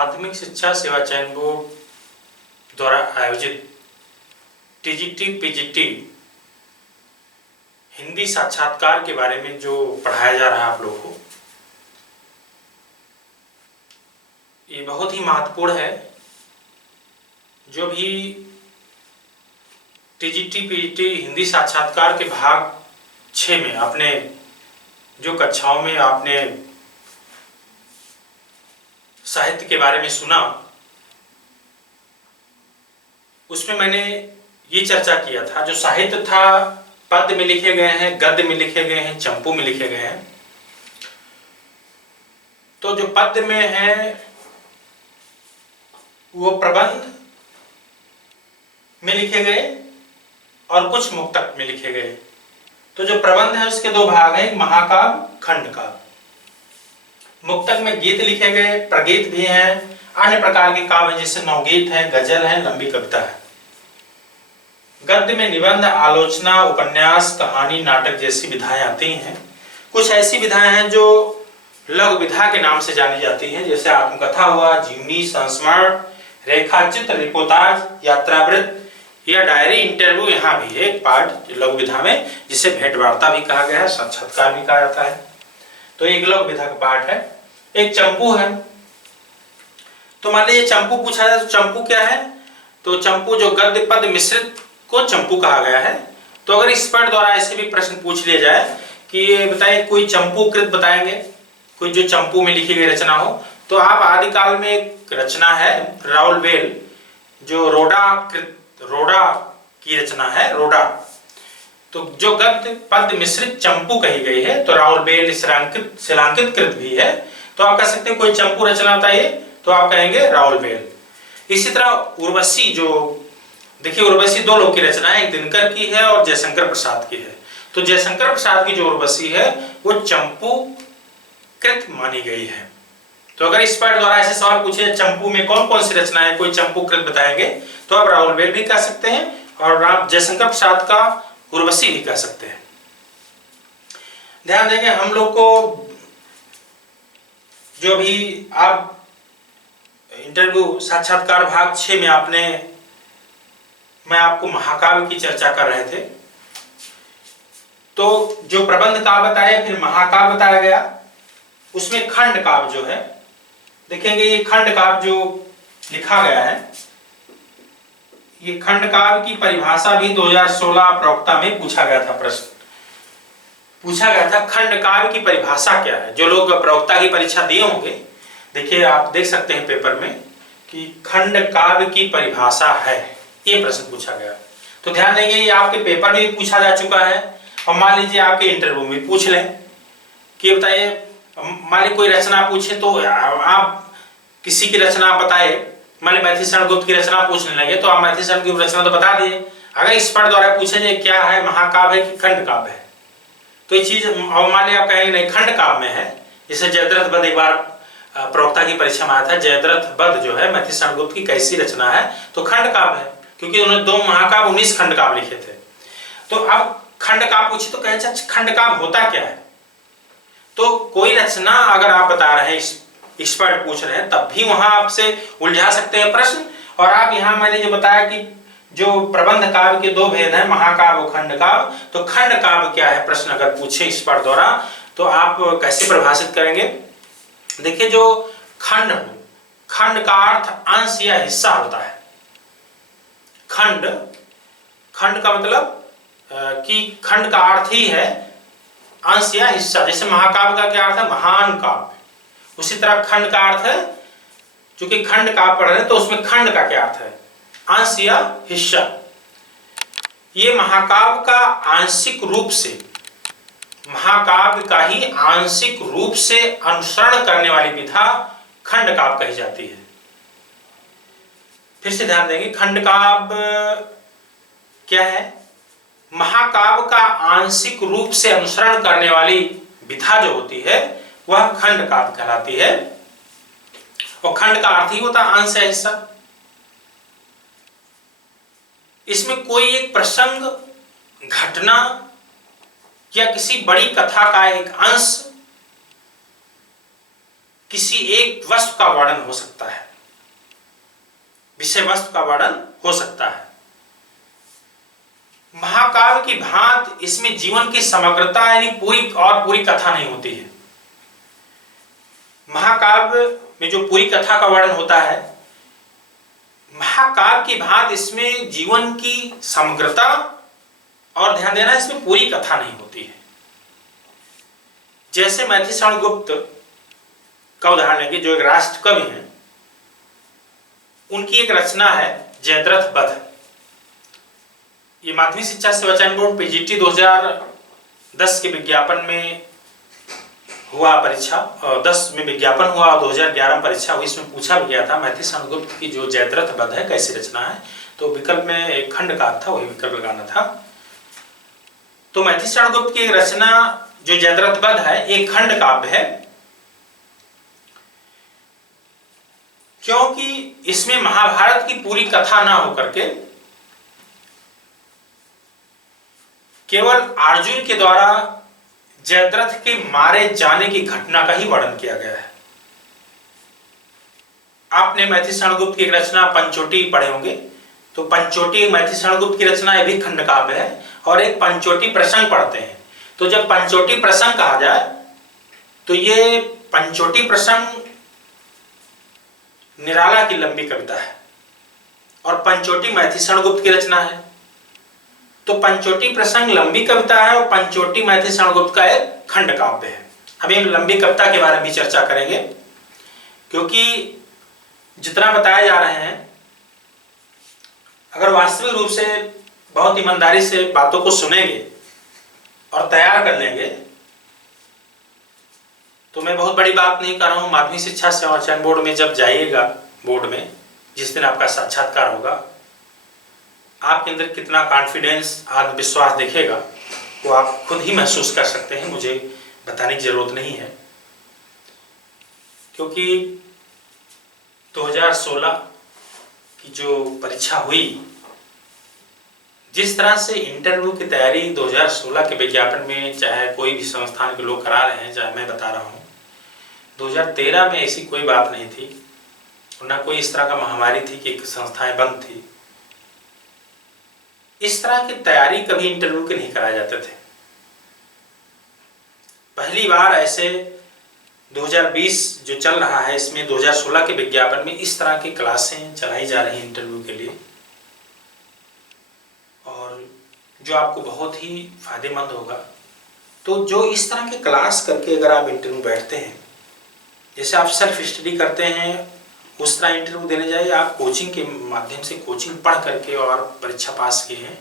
माध्यमिक शिक्षा सेवा चयन बोर्ड द्वारा आयोजित टीजीटी पीजीटी हिंदी साक्षात्कार के बारे में जो पढ़ाया जा रहा है आप लोगों को, ये बहुत ही महत्वपूर्ण है। जो भी टीजीटी पीजीटी हिंदी साक्षात्कार के भाग 6 में आपने जो कक्षाओं में आपने साहित्य के बारे में सुना, उसमें मैंने ये चर्चा किया था। जो साहित्य था पद्य में लिखे गए हैं, गद्य में लिखे गए हैं, चंपू में लिखे गए हैं। तो जो पद्य में है वो प्रबंध में लिखे गए और कुछ मुक्तक में लिखे गए। तो जो प्रबंध है उसके दो भाग हैं, महाकाव्य, खंडकाव्य। मुक्तक में गीत लिखे गए, प्रगीत भी हैं, अन्य प्रकार के काव्य जैसे नवगीत है, गजल है, लंबी कविता है। गद्य में निबंध, आलोचना, उपन्यास, कहानी, नाटक जैसी विधाएं आती हैं। कुछ ऐसी विधाएं हैं जो लघु विधा के नाम से जानी जाती हैं, जैसे आत्मकथा हुआ, जीवनी, संस्मरण, रेखाचित्र, रिपोर्टाज, यात्रावृत्त या डायरी, इंटरव्यू। यहाँ भी है एक पार्ट लघु विधा में जिसे भेंट वार्ता भी कहा गया है, साक्षात्कार भी कहा जाता है। तो एक लघु विधा का पार्ट है। एक चंपू है। तो मान लीजिए चंपू पूछा जाए तो चंपू क्या है? तो चंपू जो गद्य पद मिश्रित को चंपू कहा गया है। तो अगर इस पाठ द्वारा ऐसे भी प्रश्न पूछ लिया जाए कि ये बताइए कोई चंपू कृत बताएंगे, कोई जो चंपू में लिखी गई रचना हो, तो आप आदिकाल में एक रचना है राउल बेल, जो रोडा की रचना है, रोडा। तो जो गद्य पद्य मिश्रित चंपू कही गई है, तो राउल बेल शिलांकित कृत भी है। तो आप कह सकते हैं कोई चंपू रचना बताइए, तो आप कहेंगे राउल बेल। इसी तरह उर्वशी, जो देखिए उर्वशी दो लोग की रचना है, एक दिनकर की है और जयशंकर प्रसाद की है। तो जयशंकर प्रसाद की जो उर्वशी है वो चंपू कृत मानी गई है। तो अगर इस पाठ द्वारा ऐसे सवाल पूछे चंपू में कौन कौन सी रचना है, कोई चंपू कृत बताएंगे, तो आप राउल बेल भी कह सकते हैं और आप जयशंकर प्रसाद का उर्वशी भी कह सकते हैं। ध्यान देंगे हम लोग को जो भी आप इंटरव्यू साक्षात्कार भाग 6 में मैं आपको महाकाव्य की चर्चा कर रहे थे। तो जो प्रबंध काव्य बताया, फिर महाकाव्य बताया गया। उसमें खंड काव्य जो है, देखेंगे ये खंड काव्य जो लिखा गया है, ये खंड काव्य की परिभाषा भी 2016 प्रवक्ता में पूछा गया था। प्रश्न पूछा गया था खंड काव्य की परिभाषा क्या है। जो लोग प्रवक्ता की परीक्षा दिए होंगे, देखिए आप देख सकते हैं पेपर में कि खंड काव्य की परिभाषा है, ये प्रश्न पूछा गया। तो ध्यान देंगे ये आपके पेपर में भी पूछा जा चुका है और मान लीजिए आपके इंटरव्यू में पूछ लें कि बताइए, मान लीजिए कोई रचना पूछे तो आप किसी की रचना बताए, मान लीजिए मैथिलीशरण गुप्त की रचना पूछने लगे तो आप मैथिलीशरण की रचना तो बता दिए। अगर इस पर द्वारा पूछे जाए क्या है, महाकाव्य है कि खंड काव्य है, तो ये चीज मान लीजिए आप कहेंगे नहीं खंड काव्य में है। जैसे जयद्रथ बध एक बार प्रवक्ता की परीक्षा में आया था, जयद्रथ बध जो है मैथिलीशरण गुप्त की कैसी रचना है, तो खंड काव्य है, क्योंकि उन्होंने 2 महाकाव्य 19 खंड काव्य लिखे थे। तो अब खंड काव्य पूछे तो कहे खंड काव्य होता क्या है। तो कोई रचना अगर आप बता रहे हैं, एक्सपर्ट पूछ रहे हैं, तब भी वहां आपसे उलझा सकते हैं प्रश्न। और आप यहाँ मैंने जो बताया कि जो प्रबंध काव्य के 2 भेद हैं, महाकाव्य और खंड काव्य, तो खंड काव्य क्या है प्रश्न अगर पूछे एक्सपर्ट द्वारा, तो आप कैसे परिभाषित करेंगे। देखिए जो खंड का अर्थ अंश या हिस्सा होता है। खंड का मतलब कि खंड का अर्थ ही है अंश या हिस्सा। जैसे महाकाव्य का क्या अर्थ है, महान काव्य। उसी तरह खंड का अर्थ है, चूंकि खंड काव्य पढ़ रहे हैं तो उसमें खंड का क्या अर्थ है, अंश या हिस्सा। ये महाकाव्य का आंशिक रूप से, महाकाव्य का ही आंशिक रूप से अनुसरण करने वाली विधा खंड काव्य कही जाती है। फिर से ध्यान देंगे, खंड काव्य क्या है, महाकाव्य का आंशिक रूप से अनुसरण करने वाली विधा जो होती है वह खंड काव्य कहलाती है। और खंड का अर्थ ही होता है अंश या हिस्सा। इसमें कोई एक प्रसंग, घटना या किसी बड़ी कथा का एक अंश, किसी एक वस्तु का वर्णन हो सकता है। विषय वस्तु का वर्णन हो सकता है। महाकाव्य की भांति इसमें जीवन की समग्रता यानी पूरी कथा नहीं होती है। महाकाव्य में जो पूरी कथा का वर्णन होता है, महाकाव्य की भांति इसमें जीवन की समग्रता और ध्यान देना, इसमें पूरी कथा नहीं होती है। जैसे मैथिली गुप्त का उदाहरण लेंगे, जो एक राष्ट्र कवि हैं, उनकी एक रचना है जयद्रथ वध। ये माध्यमिक शिक्षा सेवा चयन बोर्ड पीजीटी 2010 के विज्ञापन में हुआ परीक्षा, 10 में विज्ञापन हुआ और 2011 में परीक्षा हुई। इसमें पूछा भी गया था मैथिली गुप्त की जो जयद्रथ वध है कैसी रचना है, तो विकल्प में एक खंड का था, वही विकल्प लगाना था। तो मैथिली गुप्त की रचना जो जयद्रथ वध है एक खंड काव्य है, क्योंकि इसमें महाभारत की पूरी कथा ना होकर के केवल अर्जुन के द्वारा जयद्रथ के मारे जाने की घटना का ही वर्णन किया गया है। आपने मैथिली गुप्त की रचना पंचोटी पढ़े होंगे, तो पंचोटी मैथिली गुप्त की रचना ये भी खंड काव्य है, और एक पंचोटी प्रसंग पढ़ते हैं। तो जब पंचोटी प्रसंग कहा जाए तो ये पंचोटी प्रसंग निराला की लंबी कविता है और पंचोटी मैथिली गुप्त की रचना है। तो पंचोटी प्रसंग लंबी कविता है और पंचोटी मैथिली गुप्त का एक खंड काव्य है। हम इन लंबी कविता के बारे में भी चर्चा करेंगे, क्योंकि जितना बताया जा रहे हैं, अगर वास्तविक रूप से बहुत ईमानदारी से बातों को सुनेंगे और तैयार कर लेंगे, तो मैं बहुत बड़ी बात नहीं कर रहा हूं। माध्यमिक शिक्षा सेवा चयन बोर्ड में जब जाइएगा, बोर्ड में जिस दिन आपका साक्षात्कार होगा, आपके अंदर कितना कॉन्फिडेंस, आत्मविश्वास दिखेगा वो आप खुद ही महसूस कर सकते हैं, मुझे बताने की जरूरत नहीं है। क्योंकि 2016 की जो परीक्षा हुई, जिस तरह से इंटरव्यू की तैयारी 2016 के विज्ञापन में चाहे कोई भी संस्थान के लोग करा रहे हैं, चाहे मैं बता रहा हूँ, 2013 में ऐसी कोई बात नहीं थी, और ना कोई इस तरह का महामारी थी कि संस्थाएं बंद थी। इस तरह की तैयारी कभी इंटरव्यू के नहीं कराए जाते थे। पहली बार ऐसे 2020 जो चल रहा है, इसमें 2016 के विज्ञापन में इस तरह की क्लासें चलाई जा रही हैं इंटरव्यू के लिए, और जो आपको बहुत ही फायदेमंद होगा। तो जो इस तरह के क्लास करके अगर आप इंटरव्यू बैठते हैं, जैसे आप सेल्फ स्टडी करते हैं उस तरह इंटरव्यू देने जाइए। आप कोचिंग के माध्यम से कोचिंग पढ़ करके और परीक्षा पास किए हैं,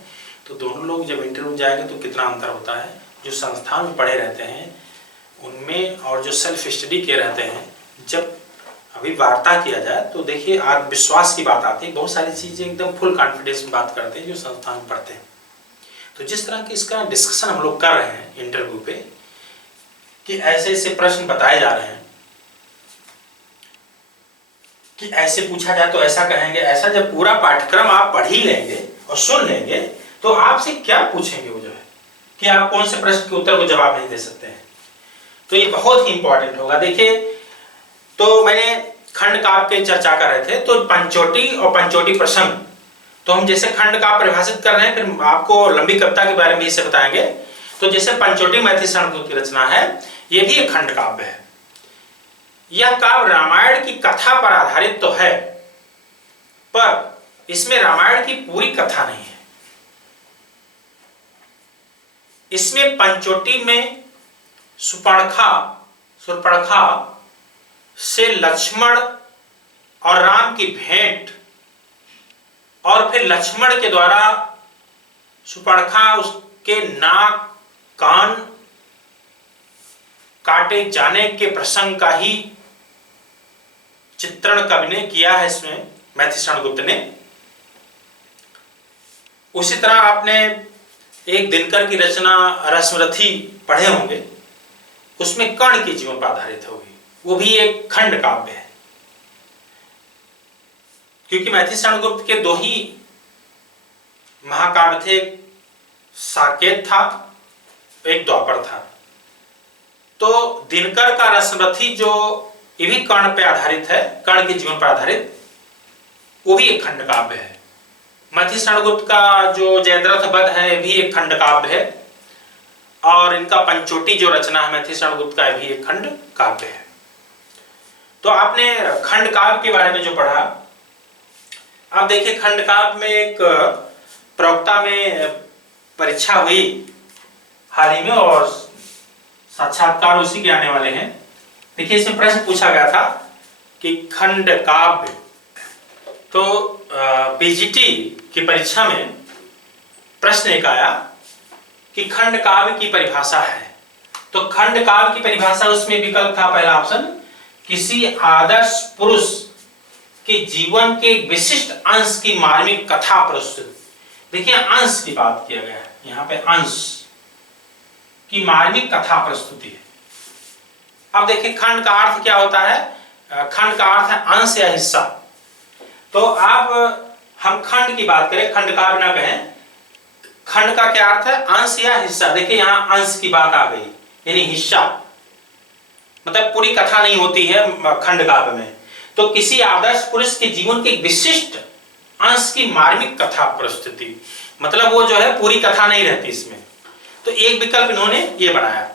तो दोनों लोग जब इंटरव्यू जाएंगे तो कितना अंतर होता है। जो संस्थान में पढ़े रहते हैं उनमें और जो सेल्फ स्टडी के रहते हैं, जब अभी वार्ता किया जाए तो देखिए आत्मविश्वास की बात आती है, बहुत सारी चीज़ें एकदम फुल कॉन्फिडेंस में बात करते हैं जो संस्थान में पढ़ते हैं। तो जिस तरह की इसका डिस्कशन हम लोग कर रहे हैं इंटरव्यू पे, कि ऐसे ऐसे प्रश्न बताए जा रहे हैं कि ऐसे पूछा जाए तो ऐसा कहेंगे, ऐसा जब पूरा पाठ्यक्रम आप पढ़ ही लेंगे और सुन लेंगे तो आपसे क्या पूछेंगे वो जो है कि आप कौन से प्रश्न के उत्तर को जवाब नहीं दे सकते हैं। तो ये बहुत ही इंपॉर्टेंट होगा। देखिए, तो मैंने खंड काव्य की चर्चा कर रहे थे, तो पंचोटी और पंचोटी प्रसंग, तो हम जैसे खंड काव्य परिभाषित कर रहे हैं, फिर आपको लंबी कविता के बारे में इसे बताएंगे। तो जैसे पंचोटी मैथिली गुप्त की रचना है, ये भी एक खंड काव्य है। यह काव्य रामायण की कथा पर आधारित तो है, पर इसमें रामायण की पूरी कथा नहीं है। इसमें पंचोटी में सुपर्णखा से लक्ष्मण और राम की भेंट, और फिर लक्ष्मण के द्वारा सुपर्णखा उसके नाक कान काटे जाने के प्रसंग का ही चित्रण कवि ने किया है इसमें, मैथिली गुप्त ने। उसी तरह आपने एक दिनकर की रचना रश्मरथी पढ़े होंगे, उसमें कर्ण के जीवन पर आधारित होगी, वो भी एक खंड काव्य है। क्योंकि मैथिली गुप्त के दो ही महाकाव्य थे, साकेत था, एक द्वापर था। तो दिनकर का रश्मरथी जो ये भी कर्ण पे आधारित है, कर्ण के जीवन पर आधारित, वो भी एक खंड काव्य है। मथिशरण का जो जयद्रथ वध है भी एक खंड काव्य है, और इनका पंचोटी जो रचना है मथिशरण का भी एक खंड काव्य है। तो आपने खंड काव्य के बारे में जो पढ़ा, अब देखिए खंड काव्य में एक प्रवक्ता में परीक्षा हुई हाल ही में और साक्षात्कार उसी के आने वाले हैं। देखिए इसमें प्रश्न पूछा गया था कि खंड काव्य, तो बीजीटी की परीक्षा में प्रश्न एक आया कि खंड काव्य की परिभाषा है। तो खंड काव्य की परिभाषा, उसमें विकल्प था पहला ऑप्शन, किसी आदर्श पुरुष के जीवन के विशिष्ट अंश की मार्मिक कथा प्रस्तुत। देखिए अंश की बात किया गया है, यहाँ पे अंश की मार्मिक कथा प्रस्तुति है। अब देखिए खंड का अर्थ क्या होता है, खंड का अर्थ है अंश या हिस्सा। तो अब हम खंड की बात करें, खंड काव्य ना कहें, खंड का क्या अर्थ है, अंश या हिस्सा। देखिए यहाँ अंश की बात आ गई, यानी हिस्सा, मतलब पूरी कथा नहीं होती है खंड काव्य में। तो किसी आदर्श पुरुष के जीवन के विशिष्ट अंश की मार्मिक कथा प्रस्तुति, मतलब वो जो है पूरी कथा नहीं रहती इसमें। तो एक विकल्प इन्होंने ये बनाया,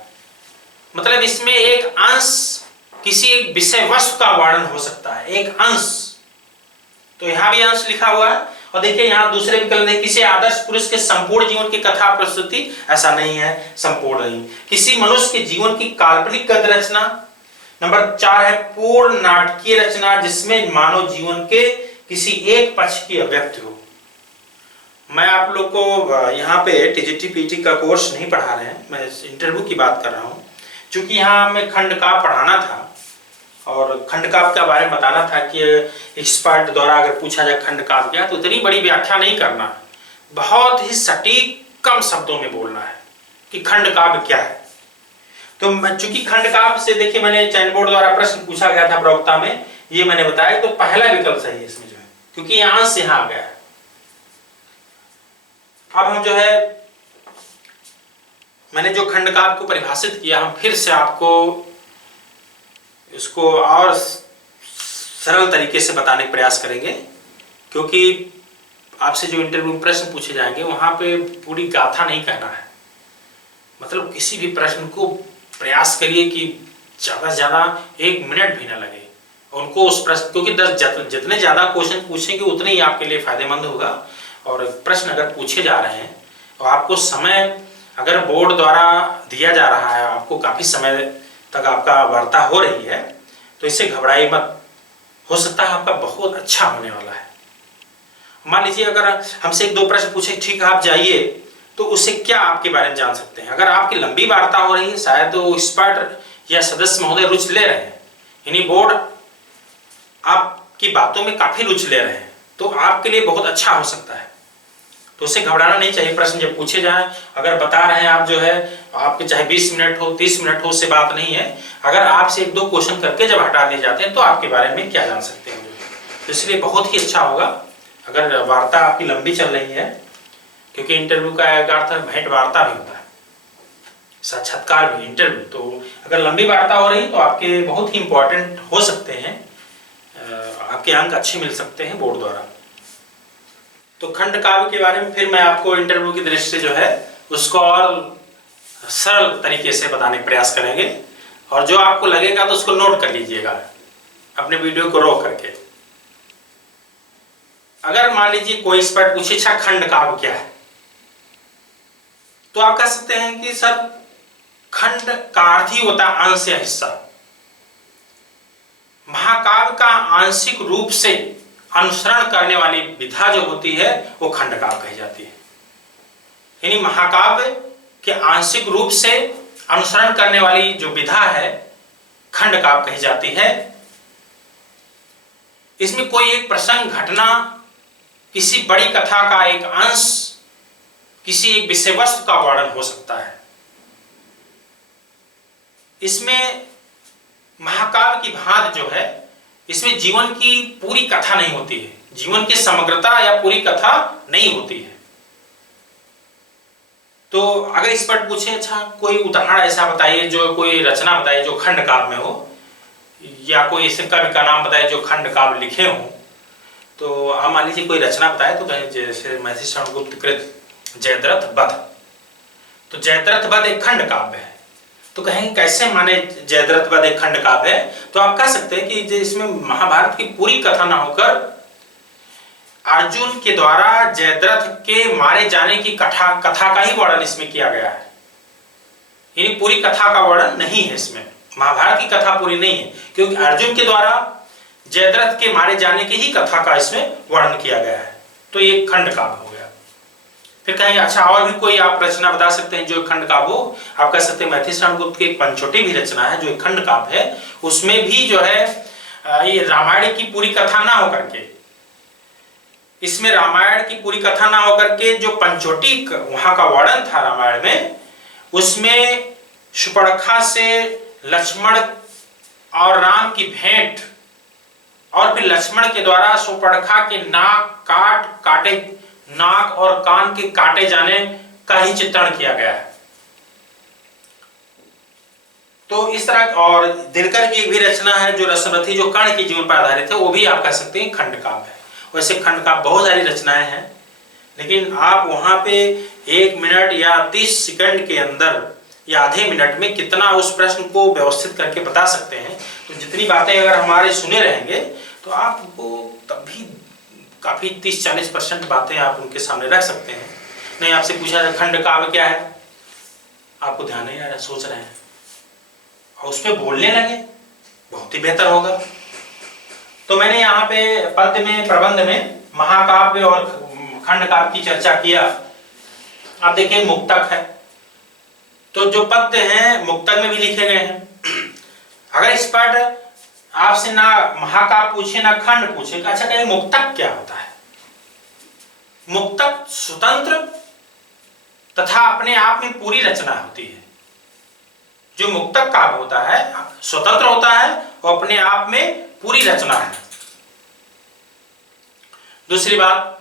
मतलब इसमें एक अंश, किसी एक विषय वस्तु का वर्णन हो सकता है, एक अंश। तो यहां भी अंश लिखा हुआ है। और देखिए यहाँ दूसरे विकल्प में किसी आदर्श पुरुष के संपूर्ण जीवन की कथा प्रस्तुति, ऐसा नहीं है, संपूर्ण नहीं। किसी मनुष्य के जीवन की काल्पनिक गद्य रचना। नंबर 4 है पूर्ण नाटकीय रचना जिसमें मानव जीवन के किसी एक पक्ष की अभिव्यक्ति हो। मैं आप लोग को यहाँ पे टीजीटी पीटी का कोर्स नहीं पढ़ा रहे हैं, मैं इंटरव्यू की बात कर रहा हूँ। क्योंकि यहाँ हमें खंड काव्य पढ़ाना था और खंड काव्य के बारे में बताना था कि एक्सपर्ट द्वारा अगर पूछा जाए खंड काव्य क्या, तो इतनी बड़ी व्याख्या नहीं करना, बहुत ही सटीक कम शब्दों में बोलना है कि खंड काव्य क्या है। तो चूंकि खंड काव्य से देखिए मैंने चयन बोर्ड द्वारा प्रश्न पूछा गया था प्रवक्ता में, ये मैंने बताया, तो पहला विकल्प सही है इसमें जो है, क्योंकि यहां से यहां आ गया है। अब हम जो है, मैंने जो खंड काव्य को परिभाषित किया, हम फिर से आपको इसको और सरल तरीके से बताने का प्रयास करेंगे, क्योंकि आपसे जो इंटरव्यू में प्रश्न पूछे जाएंगे वहां पे पूरी गाथा नहीं कहना है। मतलब किसी भी प्रश्न को प्रयास करिए कि ज्यादा से ज्यादा 1 मिनट भी ना लगे उनको उस प्रश्न, क्योंकि जितने ज्यादा क्वेश्चन पूछेंगे उतने ही आपके लिए फायदेमंद होगा। और प्रश्न अगर पूछे जा रहे हैं तो आपको समय अगर बोर्ड द्वारा दिया जा रहा है, आपको काफी समय तक आपका वार्ता हो रही है, तो इससे घबराइए मत, हो सकता है आपका बहुत अच्छा होने वाला है। मान लीजिए अगर हमसे 1-2 प्रश्न पूछे, ठीक है आप जाइए, तो उससे क्या आपके बारे में जान सकते हैं। अगर आपकी लंबी वार्ता हो रही है, शायद तो एक्सपर्ट या सदस्य महोदय रुचि ले रहे हैं, यानी बोर्ड आपकी बातों में काफी रुचि ले रहे हैं, तो आपके लिए बहुत अच्छा हो सकता है। तो उससे घबराना नहीं चाहिए। प्रश्न जब पूछे जाए, अगर बता रहे हैं आप जो है, आपके चाहे 20 मिनट हो 30 मिनट हो, उससे बात नहीं है। अगर आपसे 1-2 क्वेश्चन करके जब हटा दिए जाते हैं तो आपके बारे में क्या जान सकते हैं, तो इसलिए बहुत ही अच्छा होगा अगर वार्ता आपकी लंबी चल रही है, क्योंकि इंटरव्यू का एक अर्थ भेंट वार्ता भी होता है, साक्षात्कार भी, इंटरव्यू। तो अगर लंबी वार्ता हो रही तो आपके बहुत ही इंपॉर्टेंट हो सकते हैं, आपके अंक अच्छे मिल सकते हैं बोर्ड द्वारा। तो खंड काव्य के बारे में फिर मैं आपको इंटरव्यू की दृष्टि से जो है उसको और सरल तरीके से बताने का प्रयास करेंगे, और जो आपको लगेगा तो उसको नोट कर लीजिएगा अपने वीडियो को रोक करके। अगर मान लीजिए कोई एक्सपर्ट पूछे अच्छा खंड काव्य क्या है, तो आप कह सकते हैं कि सर खंड का अर्थ ही होता है अंश या हिस्सा। महाकाव्य का आंशिक रूप से अनुसरण करने वाली विधा जो होती है वो खंड काव्य कही जाती है। यानी महाकाव्य के आंशिक रूप से अनुसरण करने वाली जो विधा है खंड काव्य कही जाती है। इसमें कोई एक प्रसंग, घटना, किसी बड़ी कथा का एक अंश, किसी एक विषय वस्तु का वर्णन हो सकता है। इसमें महाकाव्य की भांति जो है, इसमें जीवन की पूरी कथा नहीं होती है, जीवन की समग्रता या पूरी कथा नहीं होती है। तो अगर इस पर पूछे अच्छा कोई उदाहरण ऐसा बताइए, जो कोई रचना बताइए जो खंड काव्य में हो, या कोई ऐसे कवि का नाम बताइए जो खंड काव्य लिखे हो, तो आप मान लीजिए कोई रचना बताए, तो कहें जैसे महर्षि श्रवणगुप्त कृत जयद्रथ वध, तो जयद्रथ वध एक खंड काव्य है। तो कहेंगे कैसे माने जयद्रथ वध एक खंड काव्य है? तो आप कह सकते हैं कि इसमें महाभारत की पूरी कथा ना होकर अर्जुन के द्वारा जयद्रथ के मारे जाने की कथा का ही वर्णन इसमें किया गया है। यानी पूरी कथा का वर्णन नहीं है इसमें, महाभारत की कथा पूरी नहीं है, क्योंकि अर्जुन के द्वारा जयद्रथ के मारे जाने की ही कथा का इसमें वर्णन किया गया है। तो ये खंड काव्य हो गया। फिर कहेंगे अच्छा और भी कोई आप रचना बता सकते हैं जो खंड काव्य हो? आप कह सकते हैं महर्षि श्रवणगुप्त की एक पंचोटी भी रचना है जो एक खंड काव्य है। उसमें भी जो है ये रामायण की पूरी कथा ना होकर के, इसमें रामायण की पूरी कथा ना होकर के जो पंचोटी वहां का वर्णन था रामायण में, उसमें शूर्पणखा से लक्ष्मण और राम की भेंट और फिर लक्ष्मण के द्वारा शूर्पणखा के नाक और कान के काटे जाने का ही चित्रण किया गया है। तो इस तरह, और दिनकर की भी रचना है जो रसरथी, जो कर्ण के जीवन पर आधारित है, वो भी आप कह सकते हैं खंड काव्य है। वैसे खंड काव्य बहुत सारी रचनाएं हैं, लेकिन आप वहां पे 1 मिनट या 30 सेकंड के अंदर या आधे मिनट में कितना उस प्रश्न को व्यवस्थित करके बता सकते हैं। तो जितनी बातें अगर हमारे सुने रहेंगे तो आपको तब भी काफी 30-40% बातें आप उनके सामने रख सकते हैं। नहीं आपसे पूछा जाए खंड काव्य क्या है, आपको ध्यान नहीं आ रहा, सोच रहे हैं और उस पर बोलने लगे, बहुत ही बेहतर होगा। तो मैंने यहाँ पे पद्य में, प्रबंध में महाकाव्य और खंड काव्य की चर्चा किया। आप देखिए मुक्तक है, तो जो पद्य हैं मुक्तक में भी लिखे गए हैं। अगर इस पर आपसे ना महाकाव्य पूछे ना खंड पूछे, अच्छा कहें मुक्तक क्या होता है? मुक्तक स्वतंत्र तथा अपने आप में पूरी रचना होती है। जो मुक्तक काव्य होता है स्वतंत्र होता है और अपने आप में पूरी रचना है। दूसरी बात,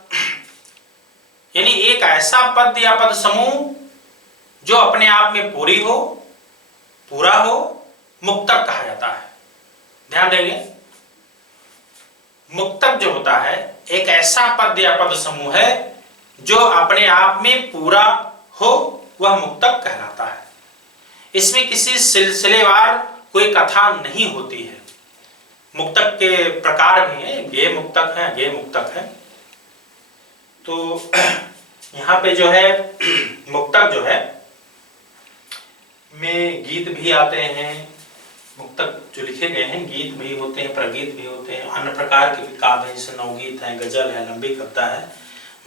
यानी एक ऐसा पद या पद समूह जो अपने आप में पूरी हो, पूरा हो, मुक्तक कहा जाता है। ध्यान देंगे, मुक्तक जो होता है एक ऐसा पद या पद समूह है जो अपने आप में पूरा हो, वह मुक्तक कहलाता है। इसमें किसी सिलसिलेवार कोई कथा नहीं होती है। मुक्तक के प्रकार भी हैं, गेय मुक्तक है, गेय मुक्तक है। तो यहाँ पे जो है मुक्तक जो है में गीत भी आते हैं, मुक्तक जो लिखे गए हैं गीत भी होते हैं, प्रगीत भी होते हैं, अन्य प्रकार के भी काव्य हैं, जैसे नवगीत है, गजल है, लंबी कविता है।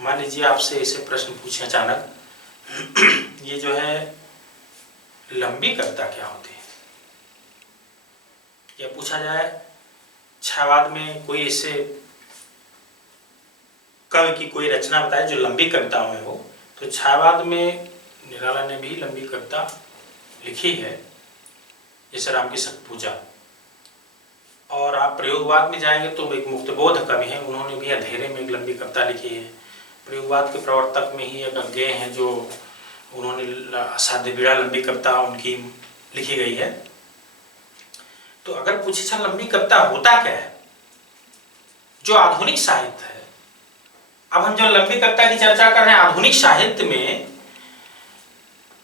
मान लीजिए आपसे ऐसे प्रश्न पूछे अचानक, ये जो है लंबी कविता क्या होती है? या पूछा जाए छायावाद में कोई ऐसे कवि की कोई रचना बताए जो लंबी कविताओं में हो, तो छायावाद में निराला ने भी लंबी कविता लिखी है, जैसे राम की सत पूजा। और आप प्रयोगवाद में जाएंगे तो एक मुक्तबोध कवि हैं, उन्होंने भी अंधेरे में एक लंबी कविता लिखी है। प्रयोगवाद के प्रवर्तक में ही एक अज्ञेय हैं जो उन्होंने असाध्य पीड़ा लंबी कविता उनकी लिखी गई है। तो अगर पूछे अच्छा लंबी कविता होता क्या है, जो आधुनिक साहित्य है, अब हम जो लंबी कविता की चर्चा कर रहे हैं, आधुनिक साहित्य में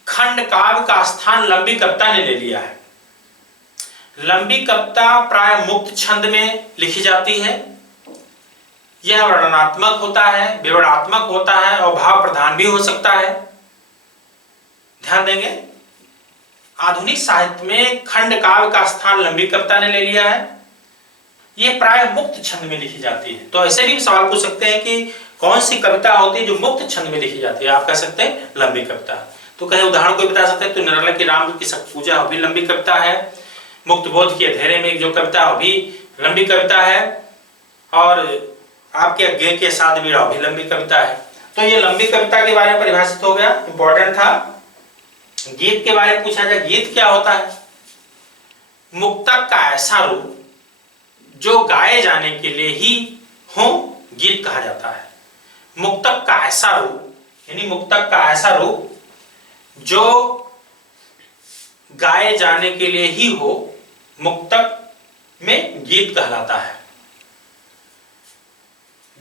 खंड काव्य का स्थान लंबी कविता ने ले लिया है। लंबी कविता प्राय मुक्त छंद में लिखी जाती है। यह वर्णनात्मक होता है, विवरणात्मक होता है और भाव प्रधान भी हो सकता है। ध्यान देंगे, आधुनिक साहित्य में खंड काव्य का स्थान लंबी कविता ने ले लिया है। यह प्राय मुक्त छंद में लिखी जाती है। तो ऐसे भी सवाल पूछ सकते हैं कि कौन सी कविता होती है जो मुक्त छंद में लिखी जाती है? आप कह सकते हैं लंबी कविता। तो कहीं उदाहरण कोई बता सकते हैं? तो निराला की राम की सत पूजा भी लंबी कविता है। मुक्तबोध की अंधेरे में जो कविता वो भी लंबी कविता है। और आपके अज्ञेय के साथ भी लंबी कविता है। तो ये लंबी कविता के बारे में परिभाषित हो गया, इंपॉर्टेंट था। गीत के बारे में पूछा जाए, गीत क्या होता है? मुक्तक का ऐसा रूप जो गाए जाने के लिए ही हो, गीत कहा जाता है। मुक्तक का ऐसा रूप, यानी मुक्तक का ऐसा रूप जो गाए जाने के लिए ही हो, मुक्तक में गीत कहलाता है।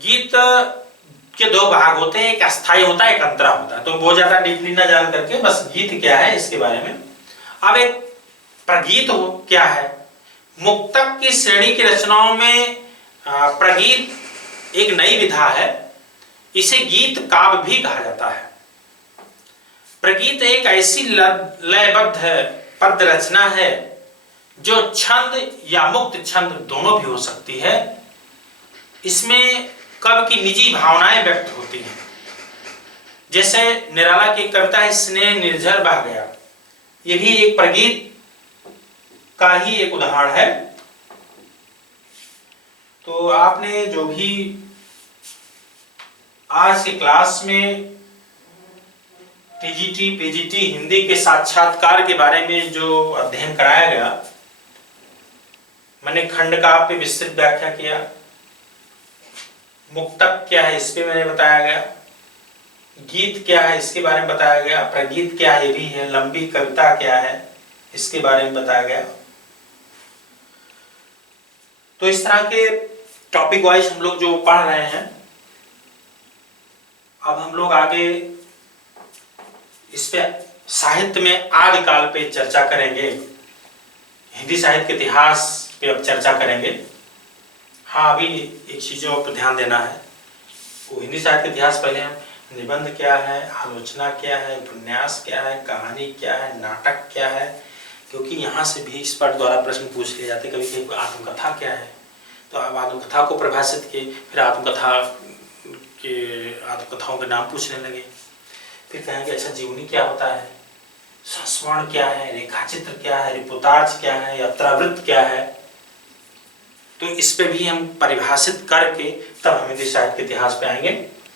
गीत के दो भाग होते हैं, एक अस्थाई होता है, एक अंतरा होता है। तो बहुत ज्यादा डीपली ना जान करके बस गीत क्या है इसके बारे में। अब एक प्रगीत हो क्या है? मुक्तक की श्रेणी की रचनाओं में प्रगीत एक नई विधा है। इसे गीत काव्य भी कहा जाता है। प्रगीत एक ऐसी लयबद्ध पद रचना है जो छंद या मुक्त छंद दोनों भी हो सकती है। इसमें कवि की निजी भावनाएं व्यक्त होती हैं। जैसे निराला की कविता है स्नेह निर्झर बह गया, ये भी एक प्रगीत का ही एक उदाहरण है। तो आपने जो भी आज की क्लास में टीजीटी पीजीटी हिंदी के साक्षात्कार के बारे में जो अध्ययन कराया गया, मैंने खंड काव्य पे विस्तृत व्याख्या किया। मुक्तक क्या है इस पे मैंने बताया गया। गीत क्या है इसके बारे में बताया गया। प्रगीत क्या है ये भी है। लंबी कविता क्या है इसके बारे में बताया गया। तो इस तरह के टॉपिक वाइज हम लोग जो पढ़ रहे हैं, अब हम लोग आगे इस पे साहित्य में आदि काल पे चर्चा करेंगे। हिंदी साहित्य के इतिहास पे अब चर्चा करेंगे। हाँ, अभी एक चीजों पर ध्यान देना है। वो हिंदी साहित्य के इतिहास पहले हम निबंध क्या है, आलोचना क्या है, उपन्यास क्या है, कहानी क्या है, नाटक क्या है, क्योंकि यहाँ से भी एक्सपर्ट द्वारा प्रश्न पूछ लिए जाते। कभी कभी आत्मकथा क्या है, तो अब आत्मकथा को परिभाषित किए, फिर आत्मकथाओं के नाम पूछने लगे। फिर कहेंगे अच्छा जीवनी क्या होता है, संस्मरण क्या है, रेखाचित्र क्या है, रिपोर्टाज क्या है, यात्रावृत्त क्या है। तो इस पे भी हम परिभाषित करके तब हम हिंदी साहित्य के इतिहास पे आएंगे,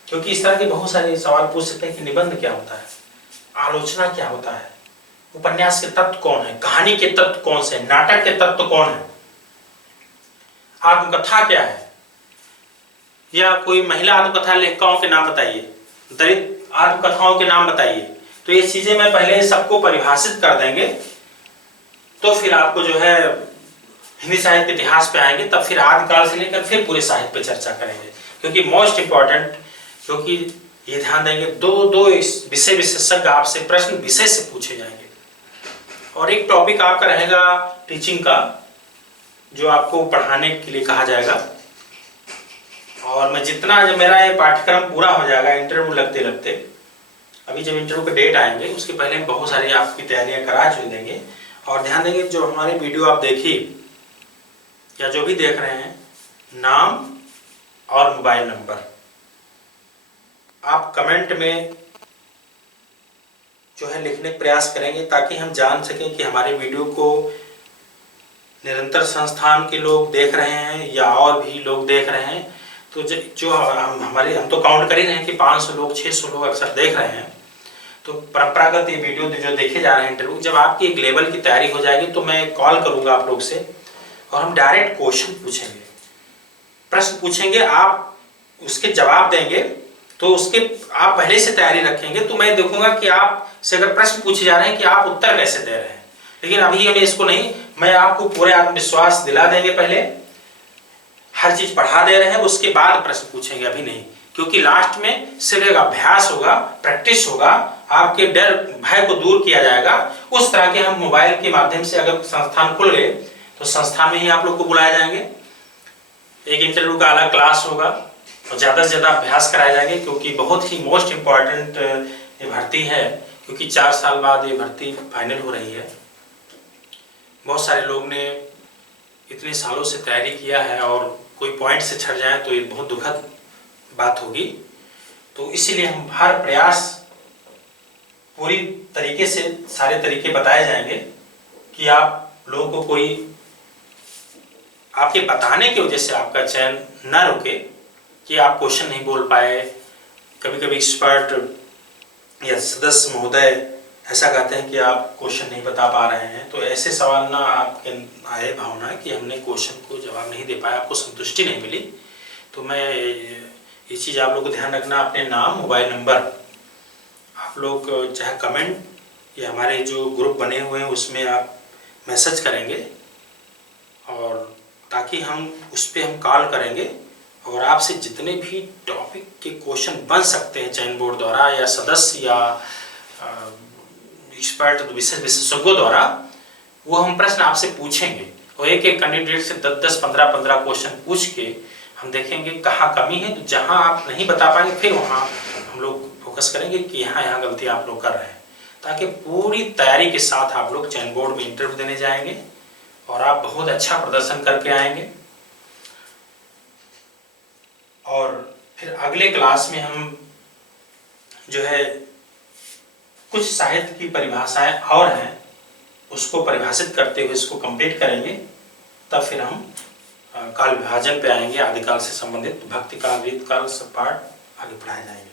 क्योंकि इस तरह के बहुत सारे सवाल पूछ सकते हैं कि निबंध क्या होता है, आलोचना क्या होता है, उपन्यास के तत्व कौन है, कहानी के तत्व कौन से, नाटक के तत्व कौन है, आत्मकथा क्या है, या कोई महिला आत्मकथा लेखिकाओं के नाम बताइए, दलित आत्मकथाओं के नाम बताइए। तो ये चीजें मैं पहले सबको परिभाषित कर देंगे, तो फिर आपको जो है हिंदी साहित्य के इतिहास पे आएंगे, तब फिर आदिकाल से लेकर फिर पूरे साहित्य पे चर्चा करेंगे। क्योंकि मोस्ट इंपॉर्टेंट, क्योंकि ये ध्यान देंगे दो विषय विशेषज्ञ आपसे प्रश्न विषय से पूछे जाएंगे। और एक टॉपिक आपका रहेगा टीचिंग का, जो आपको पढ़ाने के लिए कहा जाएगा। और मैं जितना, जब मेरा ये पाठ्यक्रम पूरा हो जाएगा इंटरव्यू लगते लगते, अभी जब इंटरव्यू के डेट आएंगे उसके पहले बहुत सारी आपकी तैयारियां करा चुके देंगे। और ध्यान देंगे जो हमारे वीडियो आप देखिए या जो भी देख रहे हैं, नाम और मोबाइल नंबर आप कमेंट में जो है लिखने का प्रयास करेंगे, ताकि हम जान सकें कि हमारे वीडियो को निरंतर संस्थान के लोग देख रहे हैं या और भी लोग देख रहे हैं। तो जो हम तो काउंट कर ही रहे हैं कि 500 लोग 600 लोग अक्सर देख रहे हैं। तो परंपरागत ये वीडियो जो देखे जा रहे हैं इंटरव्यू, जब आपकी एक लेवल की तैयारी हो जाएगी तो मैं कॉल करूंगा आप लोग से और हम डायरेक्ट क्वेश्चन पूछेंगे, प्रश्न पूछेंगे, आप उसके जवाब देंगे। तो उसके आप पहले से तैयारी रखेंगे, तो मैं देखूंगा कि आप से अगर प्रश्न पूछे जा रहे हैं कि आप उत्तर कैसे दे रहे हैं। लेकिन अभी हमें इसको नहीं, मैं आपको पूरे आत्मविश्वास दिला देंगे, पहले हर चीज पढ़ा दे रहे हैं, उसके बाद प्रश्न पूछेंगे, अभी नहीं। क्योंकि लास्ट में सिर्फ एक अभ्यास होगा, प्रैक्टिस होगा, आपके डर भय को दूर किया जाएगा। उस तरह के हम मोबाइल के माध्यम से अगर संस्थान खुल गए तो संस्थान में ही आप लोग को बुलाए जाएंगे। एक इंटरव्यू का अलग क्लास होगा और ज़्यादा से ज़्यादा अभ्यास कराए जाएंगे, क्योंकि बहुत ही मोस्ट इम्पॉर्टेंट ये भर्ती है। क्योंकि 4 साल बाद ये भर्ती फाइनल हो रही है। बहुत सारे लोग ने इतने सालों से तैयारी किया है और कोई पॉइंट से छट जाए तो ये बहुत दुखद बात होगी। तो इसीलिए हम हर प्रयास पूरी तरीके से, सारे तरीके बताए जाएंगे कि आप लोगों को कोई आपके बताने की वजह से आपका चयन न रुके कि आप क्वेश्चन नहीं बोल पाए। कभी कभी एक्सपर्ट या सदस्य महोदय ऐसा कहते हैं कि आप क्वेश्चन नहीं बता पा रहे हैं, तो ऐसे सवाल ना आपके आए भावना कि हमने क्वेश्चन को जवाब नहीं दे पाया, आपको संतुष्टि नहीं मिली। तो मैं ये चीज़ आप लोग को ध्यान रखना, अपने नाम, मोबाइल नंबर आप लोग चाहे कमेंट या हमारे जो ग्रुप बने हुए हैं उसमें आप मैसेज करेंगे, और ताकि हम उस पर हम कॉल करेंगे और आपसे जितने भी टॉपिक के क्वेश्चन बन सकते हैं चयन बोर्ड द्वारा या सदस्य या एक्सपर्ट विशेषज्ञों द्वारा, वो हम प्रश्न आपसे पूछेंगे और एक एक कैंडिडेट से 10-10, 15-15 क्वेश्चन पूछ के हम देखेंगे कहाँ कमी है। तो जहाँ आप नहीं बता पाएंगे फिर वहाँ हम लोग फोकस करेंगे कि यहाँ गलती आप लोग कर रहे हैं, ताकि पूरी तैयारी के साथ आप लोग चयन बोर्ड में इंटरव्यू देने जाएंगे और आप बहुत अच्छा प्रदर्शन करके आएंगे। और फिर अगले क्लास में हम जो है कुछ साहित्य की परिभाषाएं और हैं उसको परिभाषित करते हुए इसको कंप्लीट करेंगे। तब फिर हम काल विभाजन पे आएंगे, आदिकाल से संबंधित भक्ति काल, रीत काल सब पाठ आगे पढ़ाए जाएंगे।